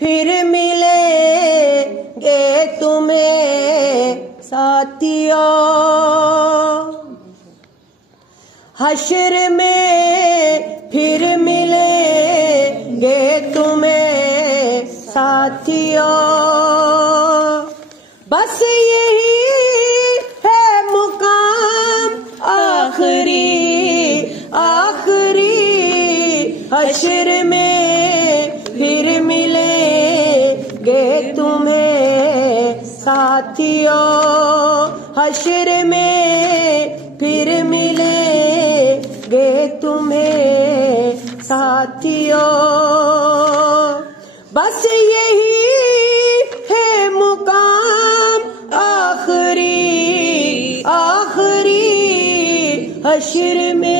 फिर मिलेंगे तुम्हें साथियों। हश्र में फिर मिलेंगे तुम्हें साथियों। बस यही है मुकाम आखिरी आखिरी। हश्र में फिर मिलेंगे तुम्हें साथियों। हश्र में फिर मिलेंगे तुम्हें साथियों। बस यही है मुकाम आखिरी आखिरी। हश्र में